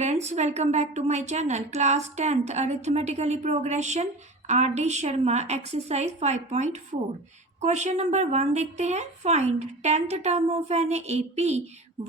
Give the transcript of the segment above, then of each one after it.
students, welcome back to my channel. Class 10th Arithmetically Progression R.D. Sharma Exercise 5.4. Question number 1 देखते हैं. Find 10th term of an AP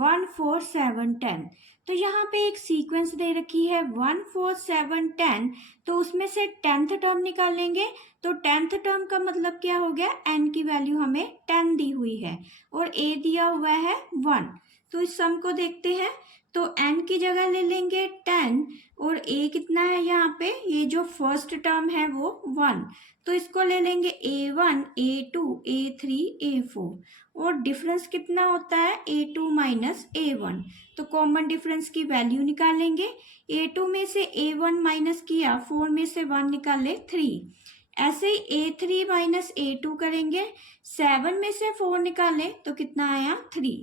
1 4 7 10. तो यहाँ पे एक sequence दे रखी है 1 4 7 10. तो उसमें से 10th टर्म निकालेंगे. तो 10th टर्म का मतलब क्या हो गया, n की वैल्यू हमें 10 दी हुई है और a दिया हुआ है 1. तो इस सम को देखते हैं. तो n की जगह ले लेंगे 10 और a कितना है यहाँ पे, ये जो फर्स्ट टर्म है वो 1. तो इसको ले लेंगे a1 a2 a3 a4 और डिफरेंस कितना होता है a2 माइनस a1. तो कॉमन डिफरेंस की वैल्यू निकालेंगे. a2 में से a1 माइनस किया, 4 में से 1 निकाले 3. ऐसे ही a3 माइनस a2 करेंगे, 7 में से 4 निकाले तो कितना आया 3.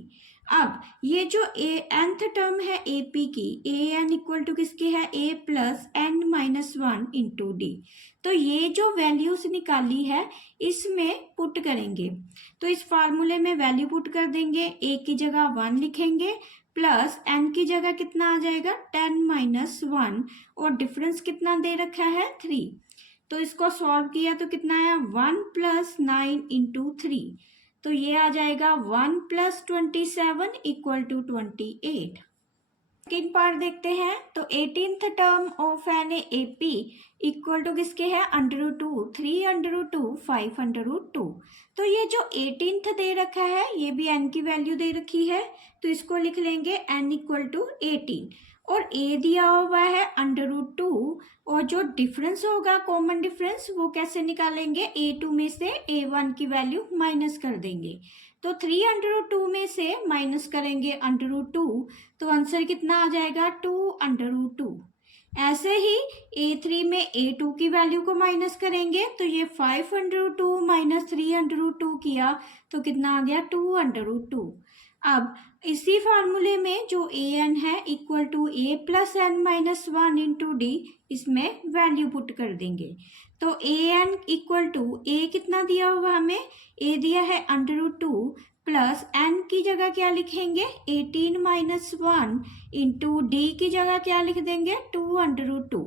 अब ये जो nth टर्म है AP की, an इक्वल टू किसकी है, a plus n minus 1 into D. तो ये जो वैल्यूज निकाली है इसमें पुट करेंगे. तो इस फार्मूले में वैल्यू पुट कर देंगे. a की जगह 1 लिखेंगे प्लस n की जगह कितना आ जाएगा 10 माइनस 1 और डिफरेंस कितना दे रखा है 3. तो इसको सॉल्व किया तो कितना आया 1 प्लस 9 इंटू 3. तो ये आ जाएगा 1 plus 27 equal to 28. Second part देखते हैं. तो 18th term of an AP equal to किसके है √2 3 √2 5 √2. तो ये जो 18th दे रखा है ये भी n की वैल्यू दे रखी है. तो इसको लिख लेंगे n इक्वल टू 18 और a दिया हुआ है √2 और जो डिफरेंस होगा कॉमन डिफरेंस वो कैसे निकालेंगे, a2 में से a1 की वैल्यू माइनस कर देंगे. तो 3 √2 में से माइनस करेंगे √2 तो आंसर कितना आ जाएगा 2 √2. ऐसे ही a3 में a2 की वैल्यू को माइनस करेंगे तो ये 5 √2 माइनस 3 √2 किया तो कितना आ गया 2 √2. अब इसी फार्मूले में जो an है equal to a plus n minus 1 into d, इसमें वैल्यू पुट कर देंगे. तो an इक्वल टू a कितना दिया हुआ हमें, a दिया है √2 प्लस n की जगह क्या लिखेंगे 18 माइनस 1 इंटू डी की जगह क्या लिख देंगे 2 √2.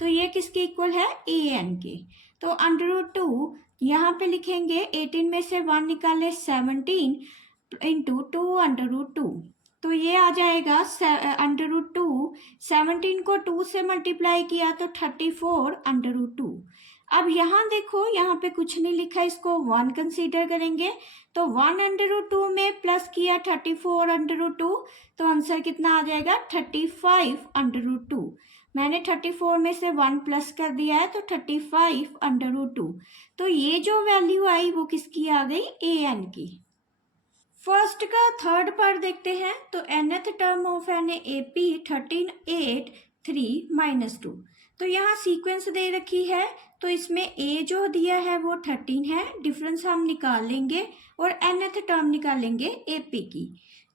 तो ये किसके इक्वल है an के. तो √2 यहाँ पे लिखेंगे, 18 में से 1 निकाले 17 इंटू 2 √2. तो ये आ जाएगा √2. 17 को 2 से मल्टीप्लाई किया तो 34 √2. अब यहाँ देखो, यहाँ पे कुछ नहीं लिखा, इसको 1 कंसीडर करेंगे. तो 1 √2 में प्लस किया 34 √2 तो आंसर कितना आ जाएगा 35 √2. मैंने 34 में से 1 प्लस कर दिया है तो 35 √2. तो ये जो वैल्यू आई वो किसकी आ गई, an की. फर्स्ट का थर्ड पार्ट देखते हैं. तो nth term of an AP 13 8 3 minus 2. तो यहाँ सीक्वेंस दे रखी है तो इसमें a जो दिया है वो 13 है, डिफरेंस हम निकाल लेंगे और nth टर्म निकालेंगे AP की.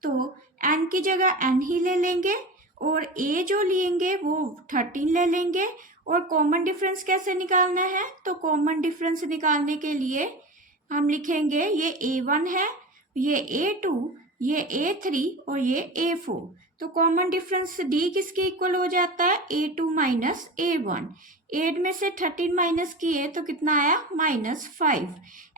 तो n की जगह n ही ले लेंगे और a जो लेंगे वो 13 ले लेंगे. और कॉमन डिफरेंस कैसे निकालना है, तो कॉमन डिफरेंस निकालने के लिए हम लिखेंगे ये a1 है, ये a2, ये a3 और ये a4. तो कॉमन डिफरेंस d किसके इक्वल हो जाता है a2 माइनस a1. 8 में से 13 माइनस किए तो कितना आया -5.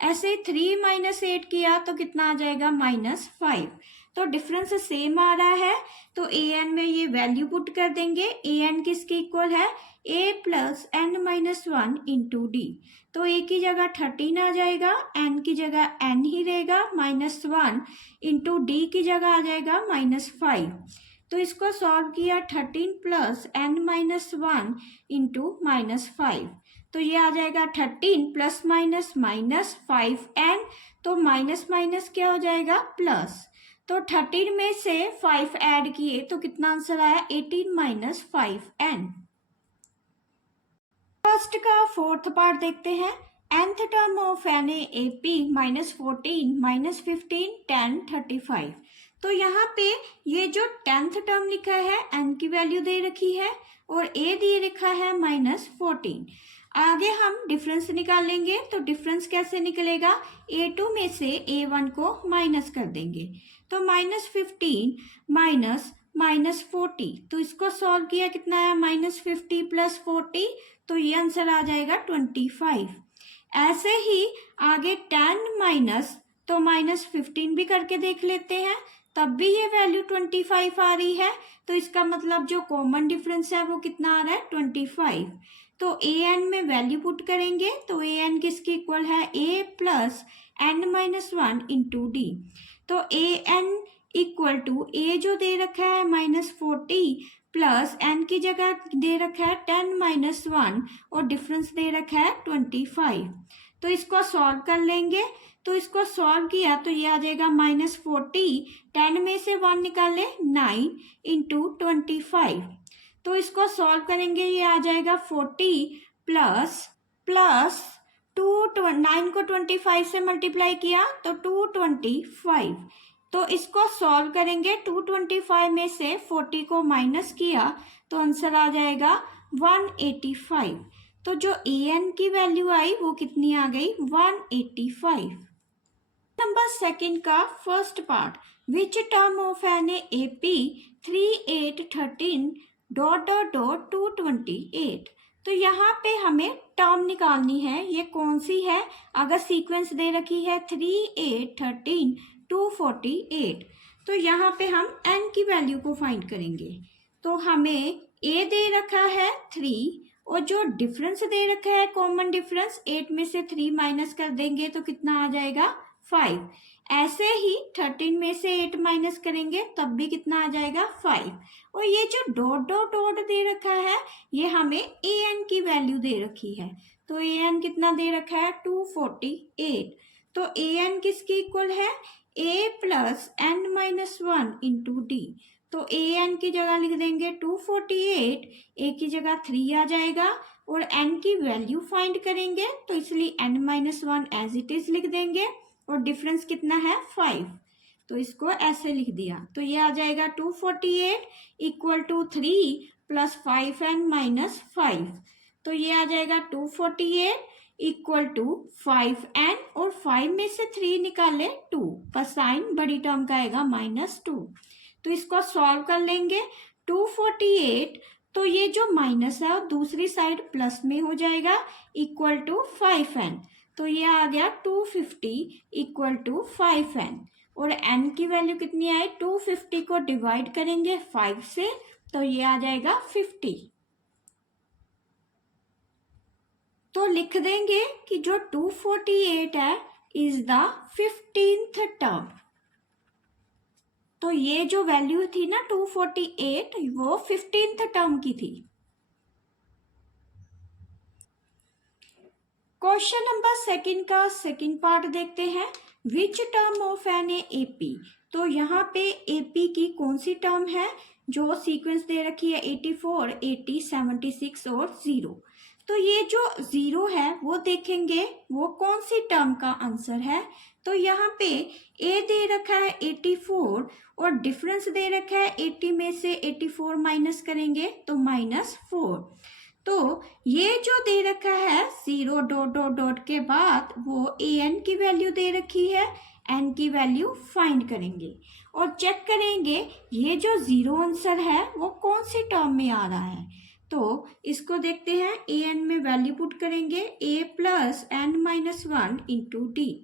ऐसे 3 माइनस 8 किया तो कितना आ जाएगा -5. तो डिफरेंस सेम आ रहा है तो an में ये वैल्यू पुट कर देंगे. an किसके इक्वल है a plus n minus 1 into D. तो a की जगह 13 आ जाएगा, n की जगह n ही रहेगा -1 इंटू डी की जगह आ जाएगा -5. तो इसको सॉल्व किया 13 प्लस n माइनस 1 इंटू -5. तो ये आ जाएगा 13 प्लस माइनस माइनस 5n. तो माइनस माइनस क्या हो जाएगा प्लस. तो 13 में से 5 ऐड किए तो कितना आंसर आया 18 माइनस 5n. फर्स्ट का फोर्थ पार्ट देखते हैं. nth term of an AP -14 -15 10 35. तो यहाँ पे ये जो 10th टर्म लिखा है n की वैल्यू दे रखी है और a दे रखा है -14. आगे हम डिफरेंस निकालेंगे. तो डिफरेंस कैसे निकलेगा, a2 में से a1 को माइनस कर देंगे. तो -15 माइनस -40। तो इसको सॉल्व किया, कितना आया -50 + 40, तो ये आंसर आ जाएगा 25। ऐसे ही आगे 10 माइनस, तो -15 भी करके देख लेते हैं, तब भी ये वैल्यू 25 आ रही है। तो इसका मतलब जो कॉमन डिफरेंस है वो कितना आ रहा है 25। तो ए एन में वैल्यू पुट करेंगे, तो ए एन किसके इक्वल है a + n-1 × d। तो ए एन इक्वल टू ए जो दे रखा है -40 प्लस n की जगह दे रखा है 10 - 1 और डिफरेंस दे रखा है 25। तो इसको सॉल्व कर लेंगे, तो इसको सॉल्व किया तो ये आ जाएगा -40, 10 में से 1 निकाले 9 × 25। तो इसको सॉल्व करेंगे, ये आ जाएगा 40 प्लस 9 को 25 से मल्टीप्लाई किया तो 225। तो इसको सॉल्व करेंगे, 225 में से 40 को माइनस किया तो आंसर आ जाएगा 185। तो जो ए एन की वैल्यू आई वो कितनी आ गई 185। नंबर सेकंड का first part, which term of an A P 3 8 13 ... 228। तो यहाँ पे हमें टर्म निकालनी है, ये कौन सी है। अगर सीक्वेंस दे रखी है 3 8 13 248, तो यहाँ पे हम n की वैल्यू को फाइंड करेंगे। तो हमें a दे रखा है 3 और जो डिफरेंस दे रखा है कॉमन डिफरेंस, 8 में से 3 माइनस कर देंगे तो कितना आ जाएगा 5। ऐसे ही 13 में से 8 माइनस करेंगे तब भी कितना आ जाएगा 5। और ये जो डॉट डॉट डॉट दे रखा है ये हमें ए एन की वैल्यू दे रखी है। तो ए एन कितना दे रखा है 248। तो ए एन किसके इक्वल है a + n-1 × d। तो ए एन की जगह लिख देंगे 248, a की जगह 3 आ जाएगा और n की वैल्यू फाइंड करेंगे तो इसलिए n-1 एज इट इज लिख देंगे और डिफरेंस कितना है 5। तो इसको ऐसे लिख दिया, तो ये आ जाएगा 248 = 3 + 5n - 5। तो ये आ जाएगा 248 = 5n और 5 में से 3 निकाले 2, पर साइन बड़ी टर्म का आएगा -2। तो इसको सॉल्व कर लेंगे, 248 तो ये जो माइनस है और दूसरी साइड प्लस में हो जाएगा = 5n। तो ये आ गया 250 = 5n और n की वैल्यू कितनी आई 250 को डिवाइड करेंगे 5 से तो ये आ जाएगा 50। तो लिख देंगे कि जो 248 है इज द 15th टर्म। तो ये जो वैल्यू थी ना 248 वो 15th टर्म की थी। क्वेश्चन नंबर सेकंड का सेकंड पार्ट देखते हैं, which term of an AP. तो यहाँ पे एपी की कौन सी टर्म है जो सीक्वेंस दे रखी है 84 80 76 और 0। तो ये जो 0 है वो देखेंगे वो कौन सी टर्म का आंसर है। तो यहाँ पे ए दे रखा है 84 और डिफरेंस दे रखा है 80 में से 84 माइनस करेंगे तो -4। तो ये जो दे रखा है 0 ... के बाद वो ए एन की वैल्यू दे रखी है, एन की वैल्यू फाइंड करेंगे और चेक करेंगे ये जो 0 आंसर है वो कौन सी टर्म में आ रहा है। तो इसको देखते हैं, ए एन में वैल्यू पुट करेंगे a + n-1 × d।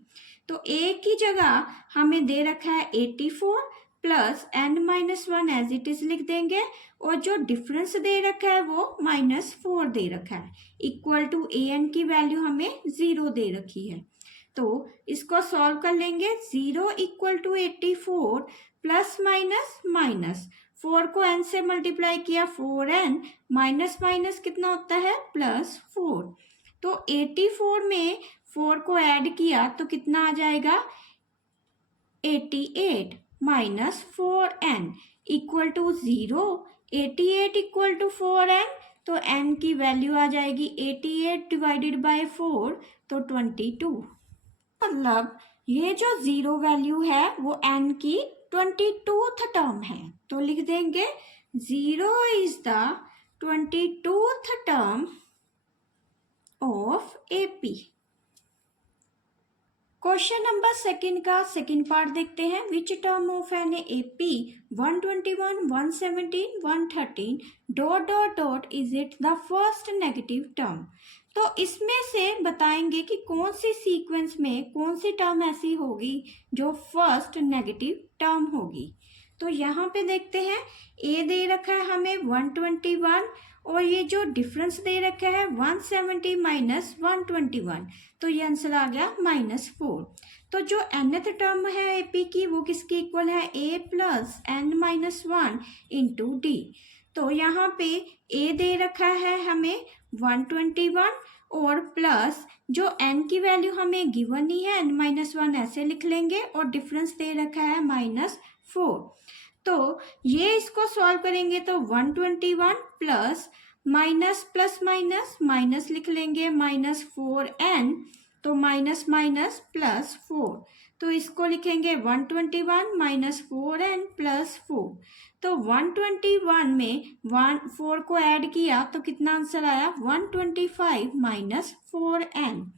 तो a की जगह हमें दे रखा है 84 plus n-1 as it is लिख देंगे और जो डिफरेंस दे रखा है वो -4 दे रखा है = ए एन की वैल्यू हमें 0 दे रखी है। तो इसको सॉल्व कर लेंगे, 0 = 84 प्लस माइनस 4 को n से मल्टीप्लाई किया 4n माइनस कितना होता है +4। तो 84 में 4 को ऐड किया तो कितना आ जाएगा 88 -4n = 0। 88 = 4n तो n की वैल्यू आ जाएगी 88 / 4 तो 22। मतलब ये जो 0 वैल्यू है वो n की 22th टर्म है। तो लिख देंगे 0 is the 22th term of AP। Question number second का सेकंड पार्ट देखते हैं। Which term of an AP 121, 117, 113 dot dot dot is it the first negative term. तो इसमें से बताएंगे कि कौन सी सीक्वेंस में कौन सी टर्म ऐसी होगी जो फर्स्ट नेगेटिव टर्म होगी। तो यहाँ पे देखते हैं, ए दे रखा है हमें 121 और ये जो डिफरेंस दे रखा है 170 माइनस 121, तो ये आंसर आ गया -4। तो जो nth टर्म है एपी की वो किसके इक्वल है, a plus n minus 1 into D. तो यहाँ पे a दे रखा है हमें 121 और प्लस जो n की वैल्यू हमें गिवन नहीं है n माइनस 1 ऐसे लिख लेंगे और डिफरेंस दे रखा है -4। तो ये इसको सॉल्व करेंगे तो 121 plus minus plus minus minus लिख लेंगे -4n, तो माइनस माइनस प्लस 4, तो इसको लिखेंगे 121 माइनस 4n प्लस 4। तो 121 में 4 को ऐड किया तो कितना आंसर आया 125 माइनस 4n।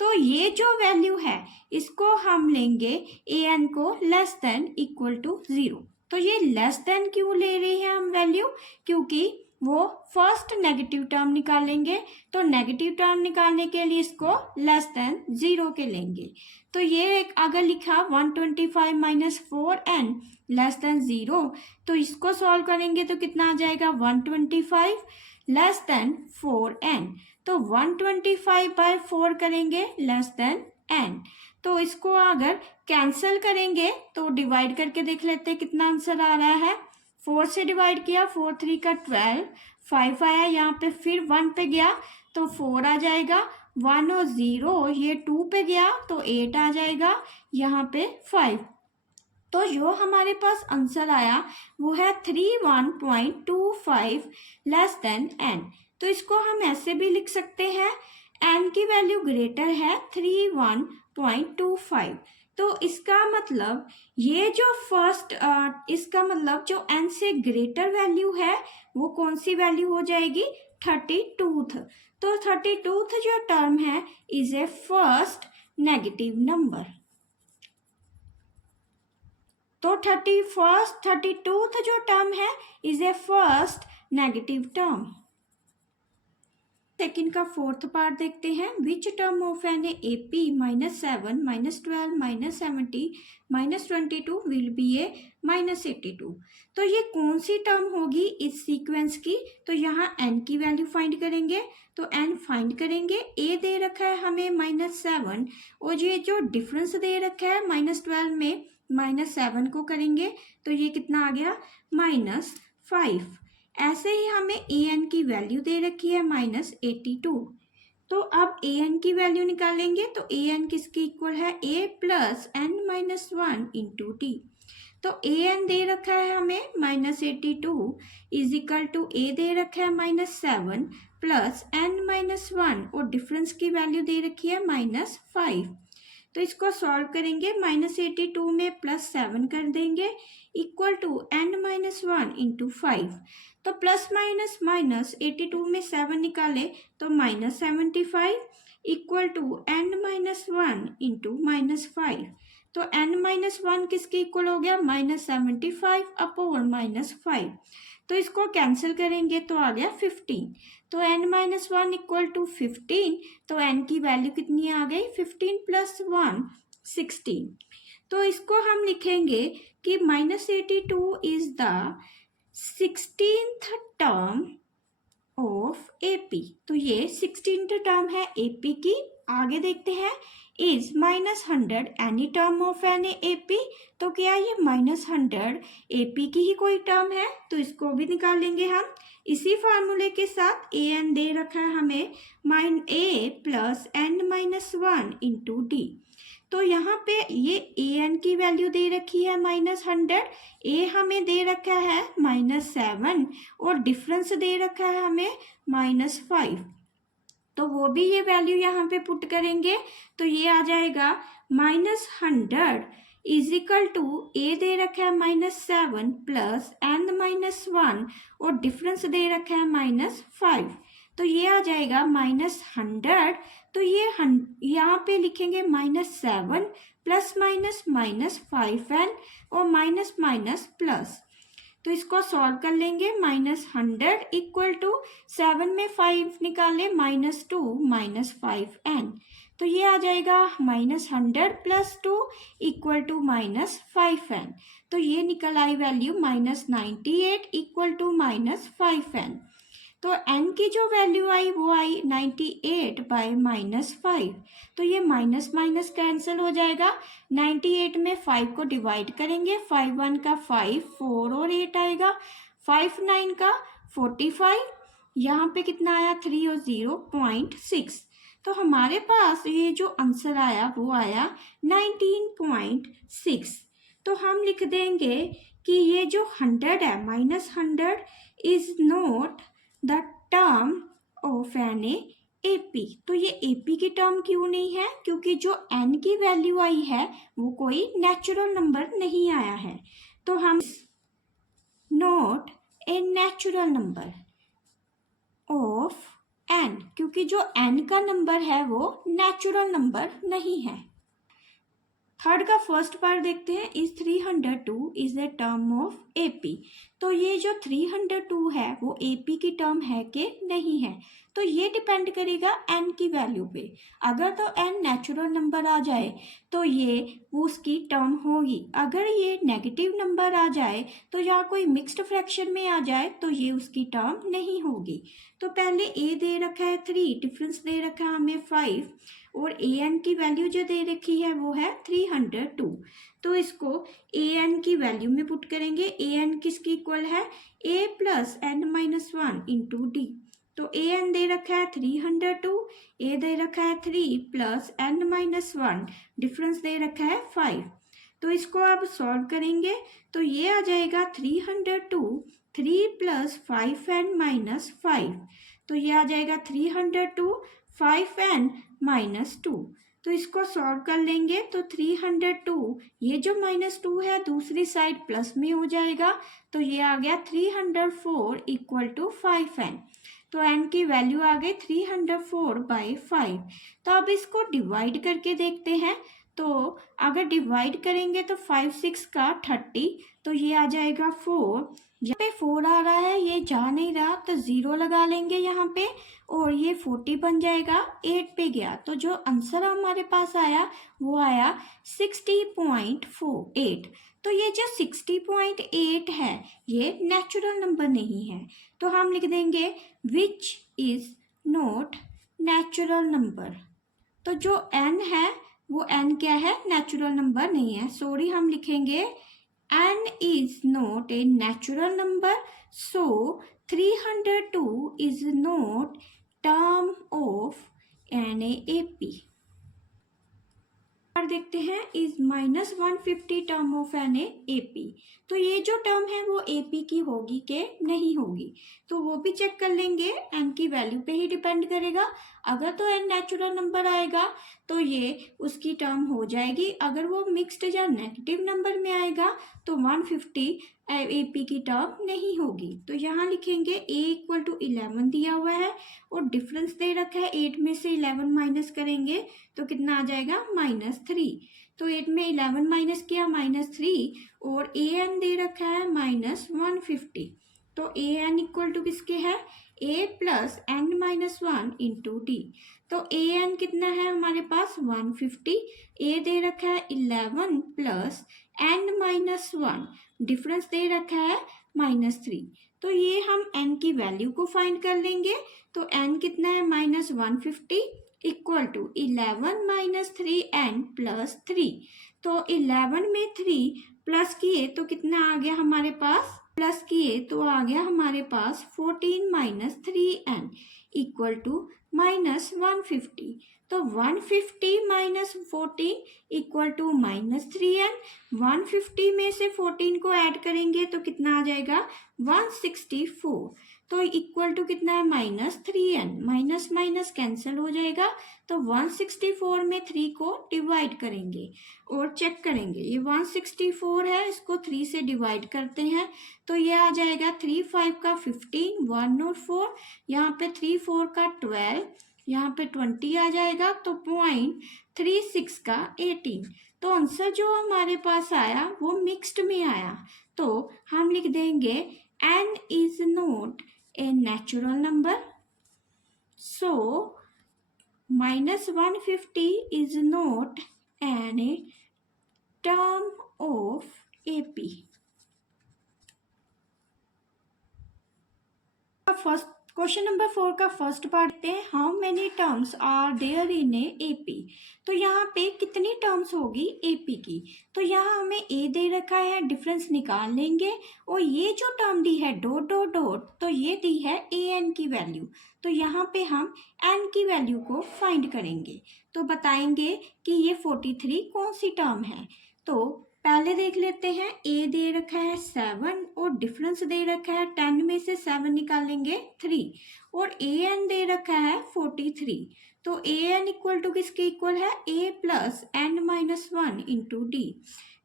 तो ये जो वैल्यू है इसको हम लेंगे an को लेस देन इक्वल टू 0। तो ये लेस देन क्यों ले रहे हैं हम वैल्यू, क्योंकि वो फर्स्ट नेगेटिव टर्म निकालेंगे, तो नेगेटिव टर्म निकालने के लिए इसको लेस देन 0 के लेंगे। तो ये एक अगर लिखा 125 माइनस 4n लेस देन 0, तो इसको सॉल्व करेंगे तो कितना आ जाएगा 125 लेस देन 4n। तो 125 बाय 4 करेंगे लेस देन n। तो इसको अगर कैंसिल करेंगे तो डिवाइड करके देख लेते हैं कितना आंसर आ रहा है। 4 से डिवाइड किया, 4 3 का 12, 5 आया, यहाँ पे फिर 1 पे गया तो 4 आ जाएगा, 1 और 0 ये 2 पे गया तो 8 आ जाएगा, यहाँ पे 5। तो जो हमारे पास आंसर आया वो है 31.25 लेस देन n। तो इसको हम ऐसे भी लिख सकते हैं, n की वैल्यू ग्रेटर है 31.25। तो इसका मतलब ये जो फर्स्ट इसका मतलब जो n से ग्रेटर वैल्यू है वो कौन सी वैल्यू हो जाएगी 32th। तो 32th जो टर्म है is a first negative number. तो 32th जो टर्म है is a first negative term. Second का फोर्थ पार्ट देखते हैं। Which term of an AP -7, -12, -70, -22 will be a -82। तो ये कौन सी टर्म होगी इस सीक्वेंस की, तो यहाँ n की वैल्यू फाइंड करेंगे। तो n फाइंड करेंगे, a दे रखा है हमें -7 और ये जो डिफरेंस दे रखा है -12 में -7 को करेंगे तो ये कितना आ गया -5। ऐसे ही हमें an की वैल्यू दे रखी है -82। तो अब an की वैल्यू निकालेंगे तो an किसके इक्वल है, a plus n minus 1 into T. तो an दे रखा है हमें -82 इज इक्वल टू a दे रखा है -7 प्लस n माइनस 1 और डिफरेंस की वैल्यू दे रखी है -5। तो इसको सॉल्व करेंगे, -82 में +7 कर देंगे equal to n minus 1 into 5। तो प्लस माइनस माइनस 82 में 7 निकाले तो -75 equal to n minus 1 into -5। तो n माइनस 1 किसके इक्वल हो गया -75 अपॉन -5। तो इसको कैंसिल करेंगे तो आ गया 15। तो n माइनस 1 इक्वल टू 15, तो n की वैल्यू कितनी आ गई 15 प्लस 1 16। तो इसको हम लिखेंगे कि -82 is the 16th term of AP. तो ये 16th टर्म है एपी की। आगे देखते हैं, is -100 any term of an AP. तो क्या ये -100 एपी की ही कोई टर्म है, तो इसको भी निकाल लेंगे हम इसी फार्मूले के साथ। ए एन दे रखा है हमें a plus n minus 1 into D. तो यहाँ पे ये ए एन की वैल्यू दे रखी है -100, ए हमें दे रखा है -7 और डिफरेंस दे रखा है हमें -5। तो वो भी ये वैल्यू यहाँ पे पुट करेंगे तो ये आ जाएगा -100 इज इक्वल टू ए दे रखा है -7 प्लस n माइनस 1 और डिफरेंस दे रखा है -5। तो ये आ जाएगा -100। तो ये यहाँ पे लिखेंगे -7 प्लस माइनस -5n और माइनस माइनस प्लस। तो इसको सॉल्व कर लेंगे। -100 इक्वल टू 7 में 5 निकाले -2 -5n। तो ये आ जाएगा -100 + 2 इक्वल टू -5n। तो ये निकल I value -98 equal to -5n। तो n की जो वैल्यू आई वो आई 98 बाय -5। तो ये माइनस माइनस कैंसिल हो जाएगा। 98 में 5 को डिवाइड करेंगे। 5 1 का 5, 4 और 8 आएगा। 5 9 का 45। यहाँ पे कितना आया 3 और 0.6। तो हमारे पास ये जो आंसर आया वो आया 19.6। तो हम लिख देंगे कि ये जो 100 है -100 is not the term of an AP। तो ये AP की टर्म क्यों नहीं है? क्योंकि जो n की वैल्यू आई है वो कोई नेचुरल नंबर नहीं आया है। तो हम not a natural number of n, क्योंकि जो n का नंबर है वो नेचुरल नंबर नहीं है। थर्ड का फर्स्ट पार्ट देखते हैं। Is 302 is a term of AP। तो ये जो 302 है वो AP की टर्म है कि नहीं है? तो ये डिपेंड करेगा n की वैल्यू पे। अगर तो n नेचुरल नंबर आ जाए तो ये उसकी टर्म होगी। अगर ये नेगेटिव नंबर आ जाए तो या कोई मिक्स्ड फ्रैक्शन में आ जाए तो ये उसकी टर्म नहीं होगी। तो पहले a दे रखा है 3, डिफरेंस दे रखा है हमें 5 और an की वैल्यू जो दे रखी है वो है 302। तो इसको an की वैल्यू में पुट करेंगे। an किसकी इक्वल है? a + n-1 into d। तो an दे रखा है 302, a दे रखा है 3 + n-1, डिफरेंस दे रखा है 5। तो इसको अब सॉल्व करेंगे तो ये आ जाएगा 302 3 + 5n-5। तो ये आ जाएगा 302 5n-2। तो इसको सॉल्व कर लेंगे तो 302, ये जो -2 है दूसरी साइड प्लस में हो जाएगा। तो ये आ गया 304 इक्वल टू 5n। तो n की वैल्यू आ गई 304/5। तो अब इसको डिवाइड करके देखते हैं। तो अगर डिवाइड करेंगे तो 5 6 का 30, तो ये आ जाएगा 4। यहाँ पे 4 आ रहा है, ये जा नहीं रहा तो 0 लगा लेंगे यहाँ पे और ये 40 बन जाएगा। 8 पे गया तो जो आंसर हमारे पास आया वो आया 60.48। तो ये जो 60.8 है ये नेचुरल नंबर नहीं है। तो हम लिख देंगे which is not natural number. तो जो n है वो n क्या है? नेचुरल नंबर नहीं है। सॉरी, हम लिखेंगे n is not a natural number, so 302 is not term of an AP। देखते हैं is -150 term of an AP। तो ये जो टर्म है वो AP की होगी कि नहीं होगी? तो वो भी चेक कर लेंगे। n की वैल्यू पे ही डिपेंड करेगा। अगर तो n नेचुरल नंबर आएगा तो ये उसकी टर्म हो जाएगी। अगर वो मिक्स्ड या नेगेटिव नंबर में आएगा तो 150 AP की टर्म नहीं होगी। तो यहाँ लिखेंगे a = 11 दिया हुआ है और डिफरेंस दे रखा है। 8 में से 11 माइनस करेंगे तो कितना आ जाएगा? -3। तो 8 में 11 माइनस किया -3 और an दे रखा है -150। तो an इक्वल टू किसके है? a + n-1 into d। तो an कितना है हमारे पास? 150। a दे रखा है 11 + n-1, डिफरेंस दे रखा है -3। तो ये हम n की वैल्यू को फाइंड कर लेंगे। तो n कितना है? -150 इक्वल टू 11 - 3n + 3। तो 11 में 3 प्लस किए तो कितना आ गया हमारे पास? प्लस किए तो आ गया हमारे पास 14 - 3n इक्वल टू -150। तो 150 - 14 इक्वल टू -3n। 150 में से 14 को ऐड करेंगे तो कितना आ जाएगा? 164। तो इक्वल टू कितना है -3n, माइनस माइनस कैंसिल हो जाएगा। तो 164 में 3 को डिवाइड करेंगे और चेक करेंगे। ये 164 है, इसको 3 से डिवाइड करते हैं तो ये आ जाएगा 3 5 का 15, 1 और 4, यहाँ पे 3 4 का 12, यहाँ पे 20 आ जाएगा। तो 0.36 का 18। तो आंसर जो हमारे पास आया वो मिक्स्ड में आया। तो हम लिख देंगे n is not a natural number, so -150 is not an term of AP। First question number 4 का फर्स्ट पार्ट देखते हैं। How many terms are there in a AP। तो यहाँ पे कितनी टर्म्स होगी AP की। तो यहाँ हमें A दे रखा है, डिफरेंस निकाल लेंगे। और ये जो टर्म दी है डॉट डॉट डॉट, तो ये दी है AN की वैल्यू। तो यहाँ पे हम N की वैल्यू को फाइंड करेंगे। तो बताएंगे कि ये 43 कौन सी टर्म है। तो पहले देख लेते हैं। A दे रखा है 7 और डिफरेंस दे रखा है 10 में से 7 निकालेंगे 3, और AN दे रखा है 43। तो AN इक्वल टू किसके इक्वल है, A plus N minus 1 into D।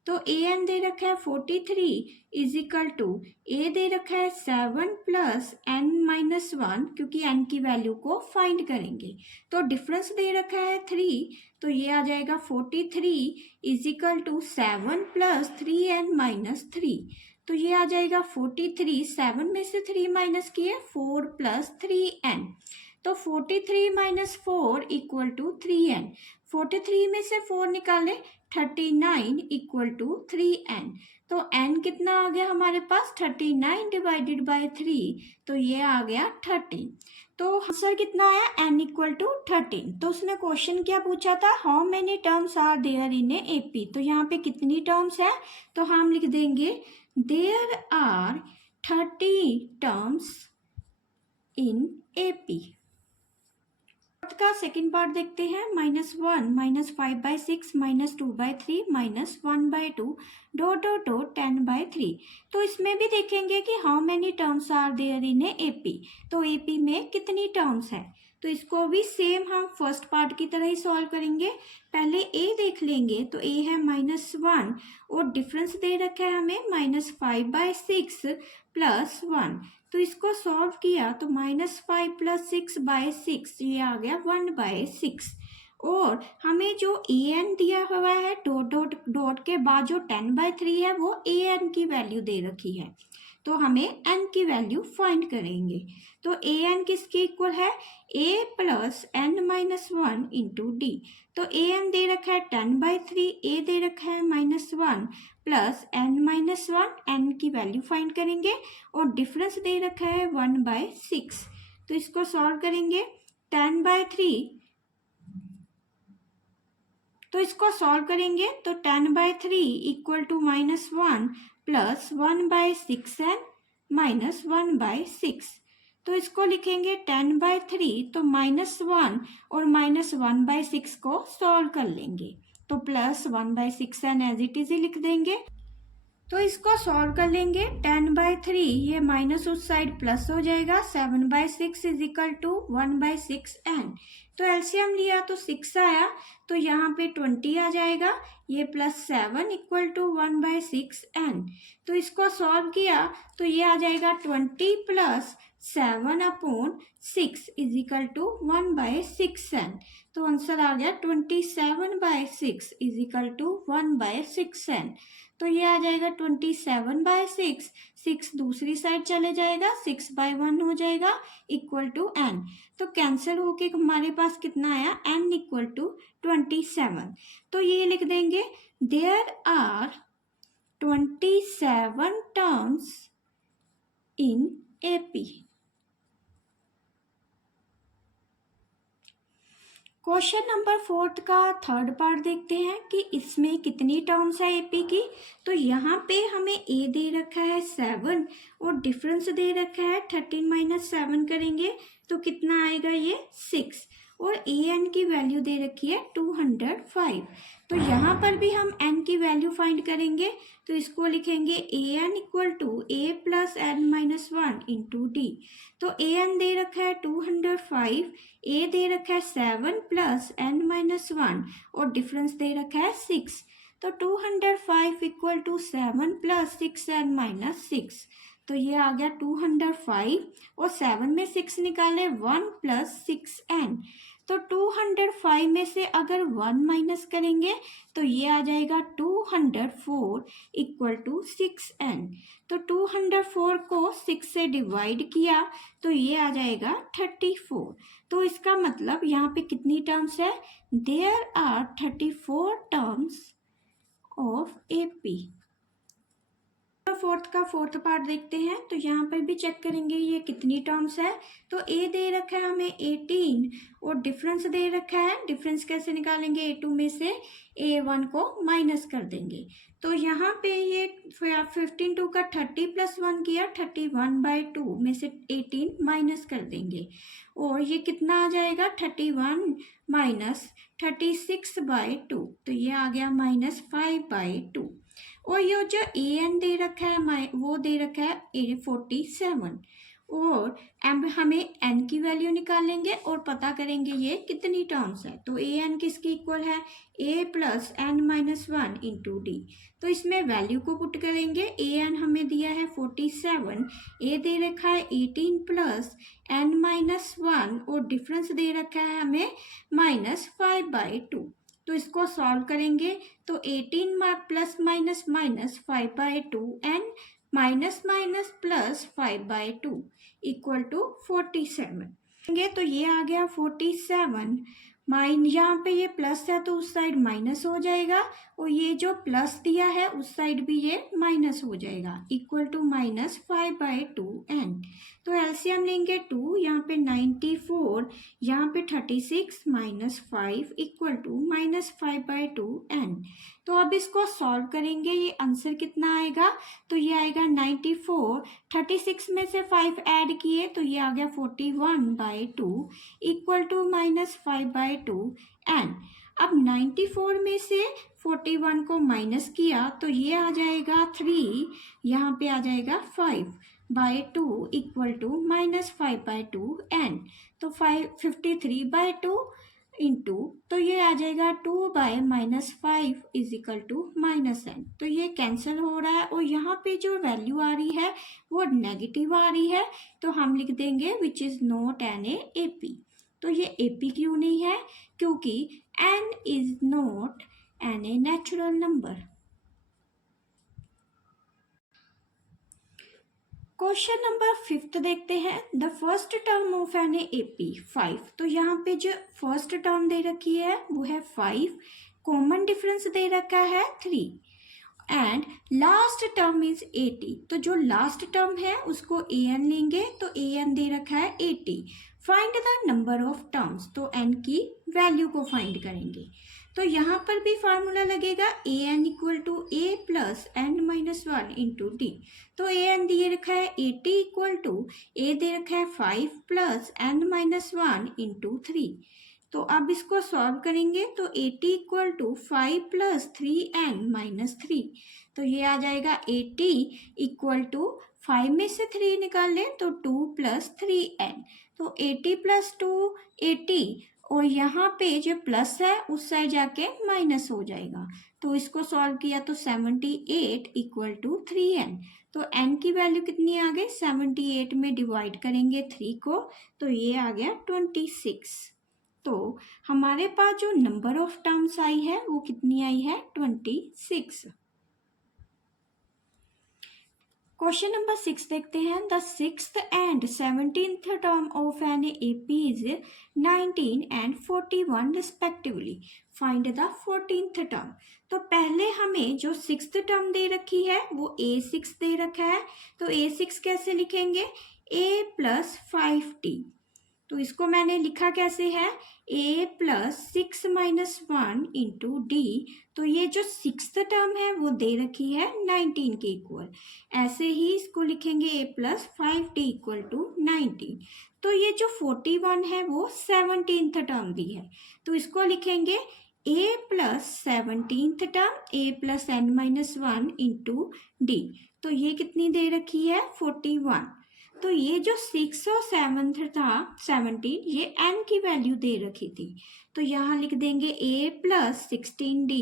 तो AN दे रखा है 43 इज इक्वल टू A दे रखा है 7 प्लस N माइनस 1, क्योंकि N की वैल्यू को फाइंड करेंगे। तो डिफरेंस दे रखा है 3, तो ये आ जाएगा 43 is equal to 7 plus 3n minus 3। तो ये आ जाएगा 43, 7 में से 3 माइनस किए 4 प्लस 3n। तो 43 माइनस 4 इक्वल टू 3n। 43 में से 4 निकाले 39 इक्वल टू 3n। तो n कितना आ गया हमारे पास, 39 डिवाइडेड बाय 3, तो ये आ गया 13। तो आंसर कितना आया, n इक्वल टू 13। तो उसने क्वेश्चन क्या पूछा था, how many terms are there in a AP। तो यहाँ पे कितनी टर्म्स है, तो हम लिख देंगे there are 30 terms in AP। का सेकेंड पार्ट देखते हैं। -1 -5/6 -2/3 -1/2 डॉट डॉट डॉट 10/3। तो इसमें भी देखेंगे कि how many terms are there in a AP। तो AP में कितनी टर्म्स है। तो इसको भी सेम हम फर्स्ट पार्ट की तरह ही सॉल्व करेंगे। पहले A देख लेंगे। तो A है -1 और डिफरेंस दे रखा है हमें -5/6 + 1। तो इसको सॉल्व किया तो -5 + 6/6, ये आ गया 1/6। और हमें जो AN दिया हुआ है डॉट डॉट डॉट के बाद जो 10/3 है वो AN की वैल्यू दे रखी है। तो हमें N की वैल्यू फाइंड करेंगे। तो AN किसके इक्वल है, A plus N minus 1 into D। तो AN दे रखा है 10/3, A दे रखा है -1 प्लस N माइनस 1, N की वैल्यू फाइंड करेंगे। और डिफरेंस दे रखा है 1/6। तो इसको सॉल्व करेंगे 10/3। तो इसको सॉल्व करेंगे तो 10/3 equal to -1 plus 1/6n minus 1/6। तो इसको लिखेंगे 10/3, तो -1 और -1/6 को सॉल्व कर लेंगे। तो plus 1/6n as it is ही लिख देंगे। तो इसको सॉल्व कर लेंगे 10/3, ये माइनस उस साइड प्लस हो जाएगा। 7/6 इज इक्वल टू 1/6n। तो एलसीएम लिया तो 6 आया, तो यहाँ पे 20 आ जाएगा। ये +7 इक्वल टू 1/6n। तो इसको सॉल्व किया तो ये आ जाएगा 20 + 7/6 इज इक्वल टू 1/6n। तो आंसर आ गया 27/6 इज इक्वल टू 1/6n। तो ये आ जाएगा 27/6, 6 दूसरी साइड चले जाएगा, 6/1 हो जाएगा इक्वल टू n। तो कैंसिल होके हमारे पास कितना आया, n इक्वल टू 27। तो ये लिख देंगे there are 27 terms in AP। Question number 4 का थर्ड पार्ट देखते हैं कि इसमें कितनी टर्म्स है AP की। तो यहाँ पे हमें A दे रखा है 7 और डिफरेंस दे रखा है 13 - 7 करेंगे तो कितना आएगा, ये 6। और ए एन की वैल्यू दे रखी है 205। तो यहाँ पर भी हम एन की वैल्यू फाइंड करेंगे, तो इसको लिखेंगे A N equal to A plus N minus one into D. तो ए एन दे रखा है 205, ए दे रखा है 7 प्लस एन माइनस वन और डिफरेंस दे रखा है 6। तो 205 equal to 7 plus 6 n minus 6। तो ये आ गया 205 और 7 में 6 निकाले 1 प्लस 6 एन। तो 205 में से अगर 1 माइनस करेंगे तो ये आ जाएगा 204 इक्वल टू 6n। तो 204 को 6 से डिवाइड किया तो ये आ जाएगा 34। तो इसका मतलब यहाँ पे कितनी टर्म्स है? There are 34 terms of AP. Fourth का फोर्थ पार्ट देखते हैं, तो यहाँ पर भी चेक करेंगे ये कितनी टर्म्स है। तो ए दे रखा है हमें 18 और डिफरेंस दे रखा है। डिफरेंस कैसे निकालेंगे? A2 में से A1 को माइनस कर देंगे। तो यहाँ पे ये 15 2 का 30 प्लस 1 किया, 31/2 में से 18 माइनस कर देंगे और ये कितना आ जाएगा? 31 माइनस 36/2। तो ये आ गया -5/2। और ये जो ए एन दे रखा है वो दे रखा है 47 और अब हमें एन की वैल्यू निकालेंगे और पता करेंगे ये कितनी टर्म्स है। तो ए एन किसकी इक्वल है? A plus N minus one into D. तो इसमें वैल्यू को पुट करेंगे। ए एन हमें दिया है 47, ए दे रखा है 18 प्लस एन माइनस वन और डिफरेंस दे रखा है हमें -5/2। तो इसको सॉल्व करेंगे तो 18 plus minus minus 5/2 and minus minus plus 5/2 equal to 47। तो ये आ गया 47 यहाँ पे ये प्लस है तो उस साइड माइनस हो जाएगा और ये जो प्लस दिया है उस साइड भी ये माइनस हो जाएगा इक्वल टू -5/2 एन। तो एलसीएम लेंगे 2, यहाँ पे 94, यहाँ पे 36 -5 इक्वल टू -5/2 एन। तो अब इसको सॉल्व करेंगे, ये आंसर कितना आएगा? तो ये आएगा 94, 36 में से 5 ऐड किए तो ये आ गया 41/2 इक्वल टू -5/2 एन। अब 94 में से 41 को माइनस किया तो ये आ जाएगा 3, यहाँ पे आ जाएगा 5/2 इक्वल टू -5/2 एन। तो 53/2 इंटू तो ये आ जाएगा 2/-5 इज इक्वल टू -n। तो ये कैंसिल हो रहा है और यहाँ पे जो वैल्यू आ रही है वो नेगेटिव आ रही है, तो हम लिख देंगे which is not an AP. तो ये एपी क्यों नहीं है? क्योंकि n is not an a natural number. Question number 5 देखते हैं। The first term of an AP 5। तो यहाँ पे जो फर्स्ट टर्म दे रखी है वो है 5, कॉमन डिफरेंस दे रखा है 3 एंड लास्ट टर्म इज 80। तो जो लास्ट टर्म है उसको ए एन लेंगे, तो ए एन दे रखा है 80। Find the number of terms, तो एन की वैल्यू को फाइंड करेंगे। तो यहाँ पर भी फार्मूला लगेगा A N equal to A plus N minus one into D. तो ए एन दिए रखा है 80 इक्वल टू ए दे रखा है 5 plus N minus one into 3। तो अब इसको सॉल्व करेंगे तो 80 equal to 5 plus 3n minus 3। तो ये आ जाएगा 80 इक्वल टू 5 में से 3 निकाल लें तो 2 प्लस 3n। तो 80 प्लस 2 80 और यहाँ पे जो प्लस है उस साइड जाके माइनस हो जाएगा। तो इसको सॉल्व किया तो 78 इक्वल टू 3n। तो n की वैल्यू कितनी आ गई? 78 में डिवाइड करेंगे 3 को तो ये आ गया 26। तो हमारे पास जो नंबर ऑफ टर्म्स आई है वो कितनी आई है? 26। क्वेश्चन नंबर 6 देखते हैं। The 6th and 17th term of an AP is 19 and 41 respectively. Find the 14th term. तो पहले हमें जो 6th टर्म दे रखी है वो A6 दे रखा है, तो A6 कैसे लिखेंगे? A plus 5t। तो इसको मैंने लिखा कैसे है? a plus 6 minus 1 into D. तो ये जो 6th टर्म है वो दे रखी है 19 के इक्वल। ऐसे ही इसको लिखेंगे a plus 5t equal to 19। तो ये जो 41 है वो 17th टर्म दी है, तो इसको लिखेंगे a plus 17th term a plus n-1 into D. तो ये कितनी दे रखी है 41। तो ये जो 6 और 7 था 17, ये n की वैल्यू दे रखी थी, तो यहाँ लिख देंगे a plus 16d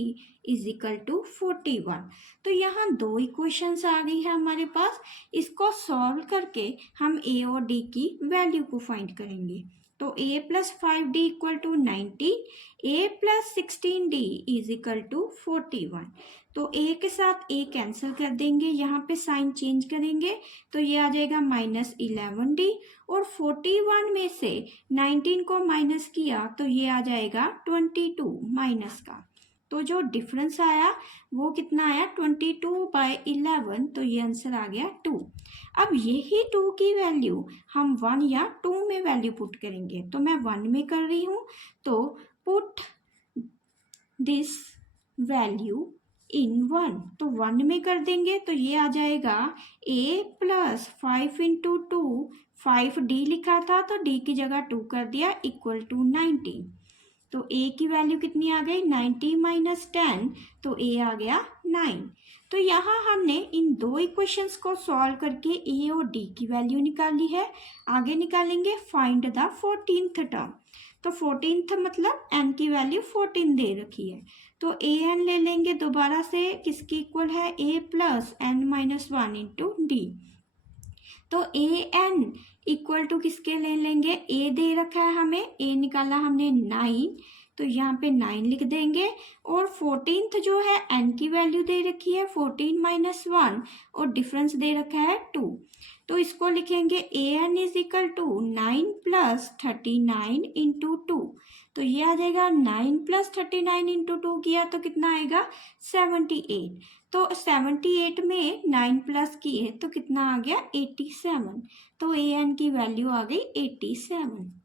is equal to 41। तो यहाँ दो इक्वेशंस आ गई है हमारे पास, इसको सॉल्व करके हम a और d की वैल्यू को फाइंड करेंगे। तो a plus 5d equal to 90, a plus 16d is equal to 41। तो a के साथ a कैंसिल कर देंगे, यहाँ पे साइन चेंज करेंगे तो ये आ जाएगा -11d, और 41 में से 19 को माइनस किया तो ये आ जाएगा 22 माइनस का। तो जो डिफरेंस आया वो कितना आया 22/11, तो ये आंसर आ गया 2। अब यही 2 की वैल्यू हम 1 या 2 में वैल्यू पुट करेंगे, तो मैं 1 में कर रही हूँ, तो पुट दिस वैल्यू इन 1, तो 1 में कर देंगे तो ये आ जाएगा a प्लस 5 इंटू 2, 5d लिखा था तो d की जगह 2 कर दिया इक्वल टू 90। तो a की वैल्यू कितनी आ गई 90 माइनस 10, तो a आ गया 9। तो यहाँ हमने इन दो इक्वेशंस को सॉल्व करके a और d की वैल्यू निकाली है। आगे निकालेंगे फाइंड द 14th टर्म। तो 14th मतलब n की वैल्यू 14 दे रखी है, तो a n ले लेंगे दोबारा से, किसकी इक्वल है a plus n-1 into D. तो ए एन इक्वल टू किसके ले लेंगे, ए दे रखा है हमें, ए निकाला हमने 9, तो यहाँ पे 9 लिख देंगे, और 14th जो है एन की वैल्यू दे रखी है 14 माइनस 1, और डिफरेंस दे रखा है 2, तो इसको लिखेंगे A N is equal to 9 plus 39 into 2। तो ये आ जाएगा 9 प्लस 39 इंटू 2 किया तो कितना आएगा 78। तो 78 में 9 प्लस किए तो कितना आ गया 87। तो ए एन की वैल्यू आ गई 87।